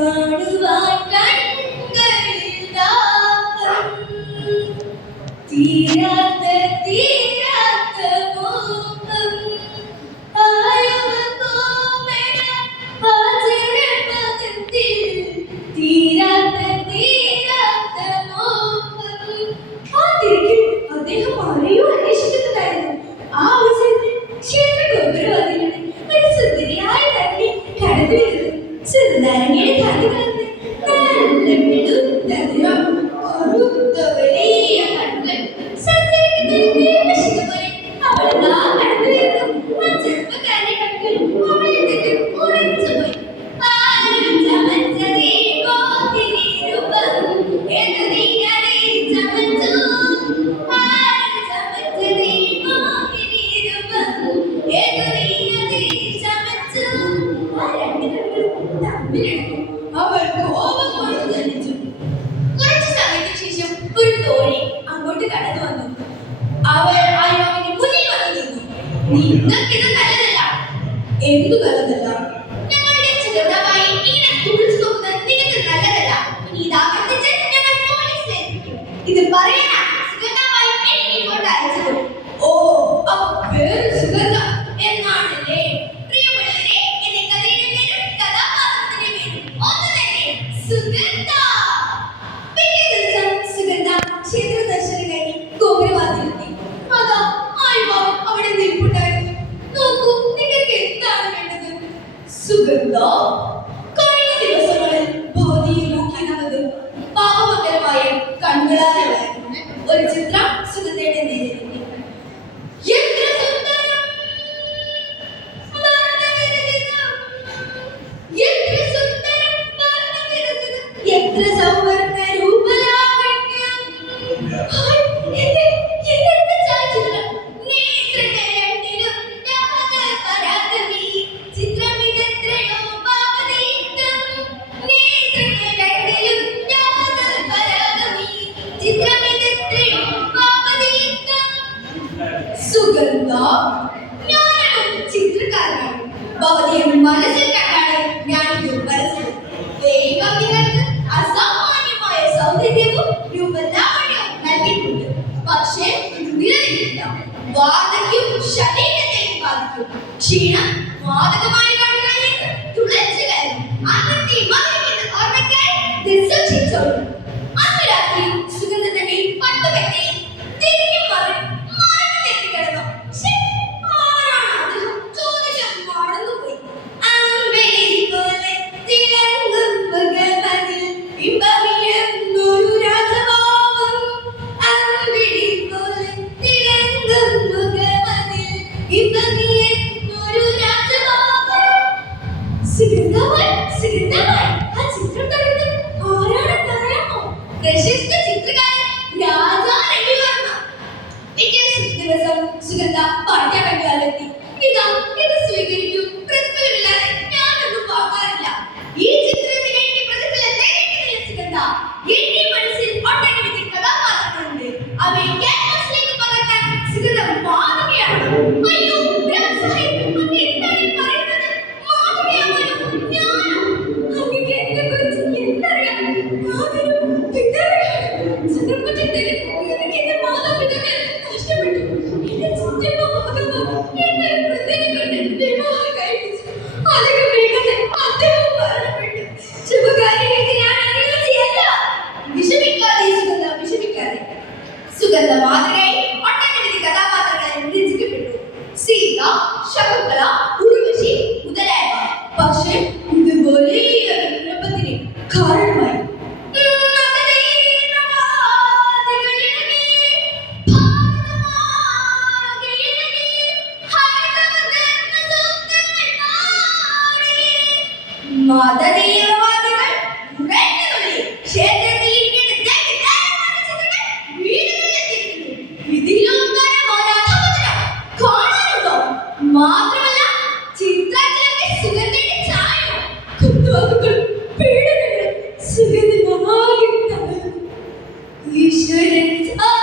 பாடுவாய் கண் നിങ്ങൾക്ക് ഇത് നല്ലതല്ല. എന്തു നല്ലതല്ല? ദുരന്ത കഴിഞ്ഞ ദിവസങ്ങളിൽ ഭവതിയിൽ മുഖ്യനത് പാപമകരമായ കൺകളാലാണ് ഓർമ്മ ഞാനൊരു ചിത്രകാരനാണ്. ഭവതിയെ മനസ്സിൽ കണ്ടാണ് ഞാനൊരു വരച്ചത്. വേഗം നിങ്ങൾക്ക് അസാമാന്യമായ സൗന്ദര്യവും രൂപലാവണ്യവും നൽകിയിട്ടുണ്ട്. പക്ഷേ ഇത് നിലനിൽക്കില്ല. വാതകയും ശരീരത്തെയും ബാധിക്കും. ക്ഷീണം വാതകമായി കണ്ടാലേക്ക് തുളച്ചു കയറും അന്നത്തെ Oh.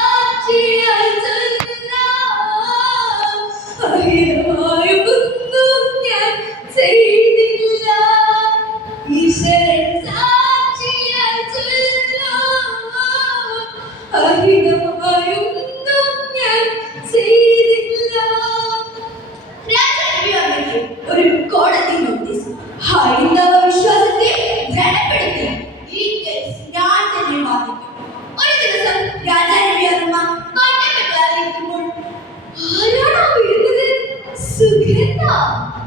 surrender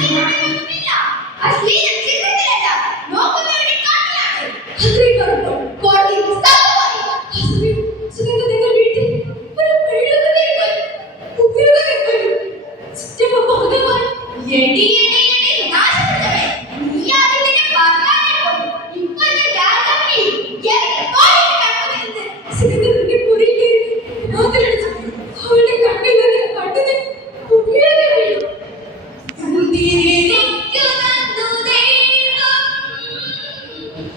I see it.